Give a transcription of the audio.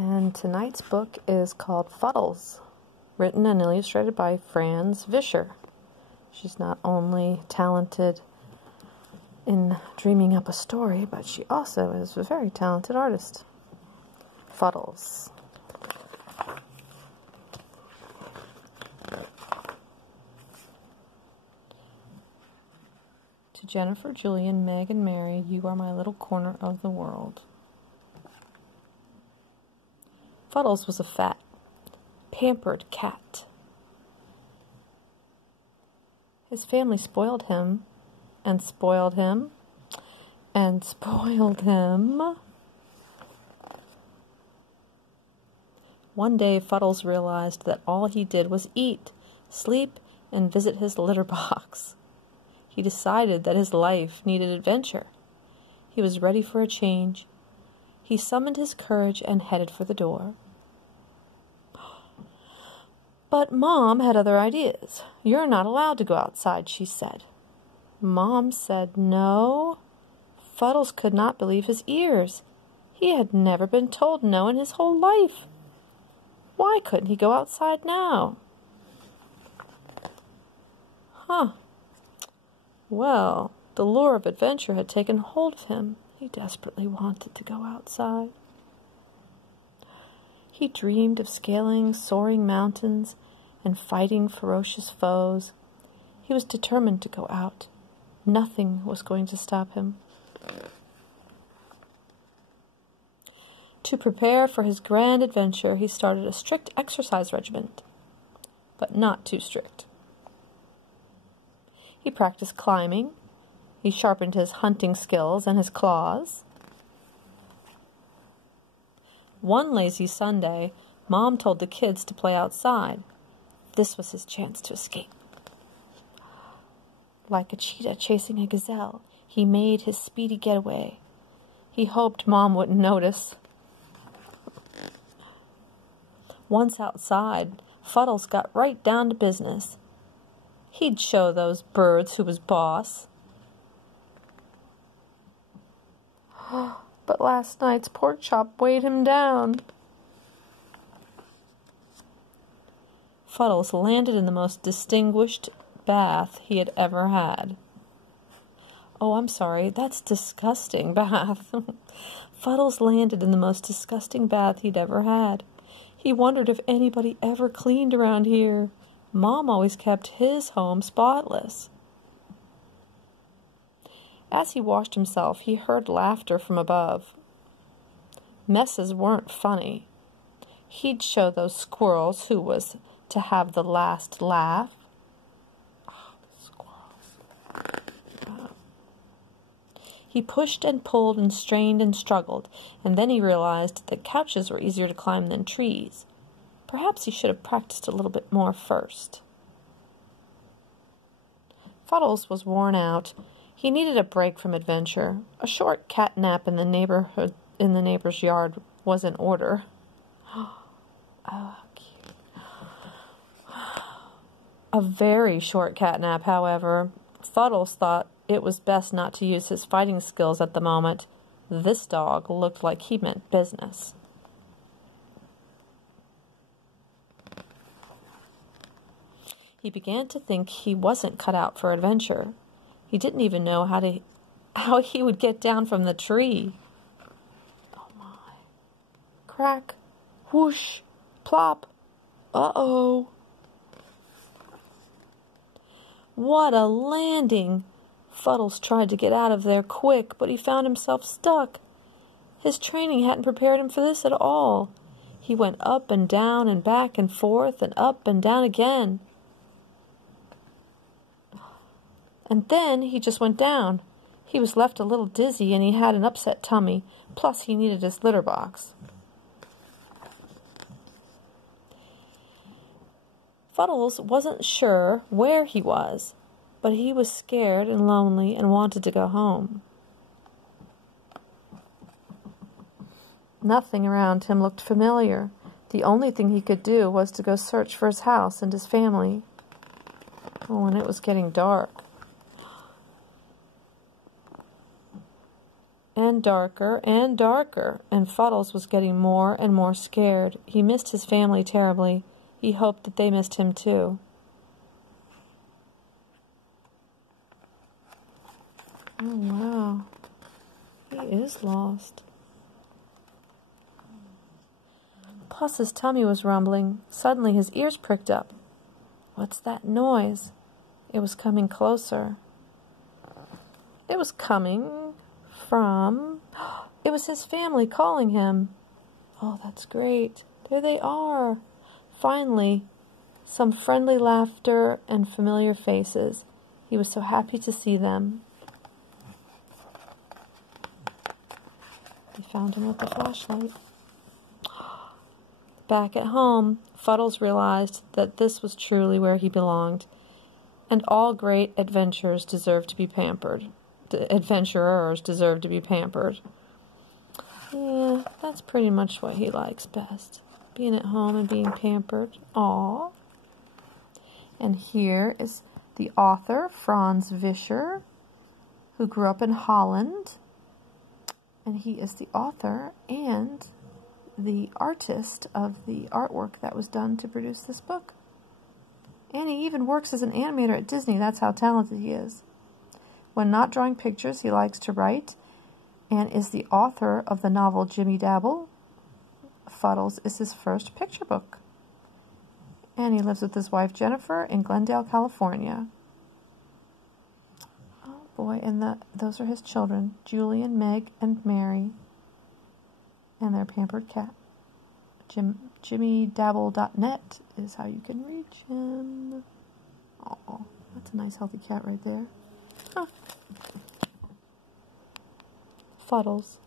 And tonight's book is called Fuddles, written and illustrated by Franz Vischer. She's not only talented in dreaming up a story, but she also is a very talented artist. Fuddles. To Jennifer, Julian, Meg, and Mary, you are my little corner of the world. Fuddles was a fat, pampered cat. His family spoiled him, and spoiled him, and spoiled him. One day, Fuddles realized that all he did was eat, sleep, and visit his litter box. He decided that his life needed adventure. He was ready for a change. He summoned his courage and headed for the door. But Mom had other ideas. "You're not allowed to go outside," she said. Mom said no. Fuddles could not believe his ears. He had never been told no in his whole life. Why couldn't he go outside now? Well, the lure of adventure had taken hold of him. He desperately wanted to go outside. He dreamed of scaling soaring mountains and fighting ferocious foes. He was determined to go out. Nothing was going to stop him. To prepare for his grand adventure, he started a strict exercise regimen, but not too strict. He practiced climbing. He sharpened his hunting skills and his claws. One lazy Sunday, Mom told the kids to play outside. This was his chance to escape. Like a cheetah chasing a gazelle, he made his speedy getaway. He hoped Mom wouldn't notice. Once outside, Fuddles got right down to business. He'd show those birds who was boss. But last night's pork chop weighed him down. Fuddles landed in the most distinguished bath he had ever had. Oh, I'm sorry, that's disgusting bath. Fuddles landed in the most disgusting bath he'd ever had. He wondered if anybody ever cleaned around here. Mom always kept his home spotless. As he washed himself, he heard laughter from above. Messes weren't funny. He'd show those squirrels who was to have the last laugh. Oh, squirrels. He pushed and pulled and strained and struggled, and then he realized that couches were easier to climb than trees. Perhaps he should have practiced a little bit more first. Fuddles was worn out. He needed a break from adventure. A short cat nap in the neighbor's yard was in order. Oh, cute. A very short cat nap, however. Fuddles thought it was best not to use his fighting skills at the moment. This dog looked like he meant business. He began to think he wasn't cut out for adventure. He didn't even know how he would get down from the tree. Oh my. Crack. Whoosh. Plop. Uh-oh. What a landing. Fuddles tried to get out of there quick, but he found himself stuck. His training hadn't prepared him for this at all. He went up and down and back and forth and up and down again. And then he just went down. He was left a little dizzy and he had an upset tummy, plus he needed his litter box. Fuddles wasn't sure where he was, but he was scared and lonely and wanted to go home. Nothing around him looked familiar. The only thing he could do was to go search for his house and his family. Oh, and it was getting dark. and darker and darker, and Fuddles was getting more and more scared. He missed his family terribly. He hoped that they missed him too. Oh, wow. He is lost. Plus his tummy was rumbling. Suddenly his ears pricked up. What's that noise? It was coming closer. It was coming from... It was his family calling him. Oh, that's great. There they are. Finally, some friendly laughter and familiar faces. He was so happy to see them. They found him with the flashlight. Back at home, Fuddles realized that this was truly where he belonged, and all great adventurers deserve to be pampered. Adventurers deserve to be pampered. Yeah, that's pretty much what he likes best. Being at home and being pampered. Aww. And here is the author, Franz Vischer, who grew up in Holland. And he is the author and the artist of the artwork that was done to produce this book. And he even works as an animator at Disney. That's how talented he is. When not drawing pictures, he likes to write, and is the author of the novel Jimmy Dabble. Fuddles is his first picture book. And he lives with his wife Jennifer in Glendale, California. Oh boy, and those are his children, Julian, Meg, and Mary. And their pampered cat. JimmyDabble.net is how you can reach him. Oh, that's a nice healthy cat right there. Huh. Fuddles.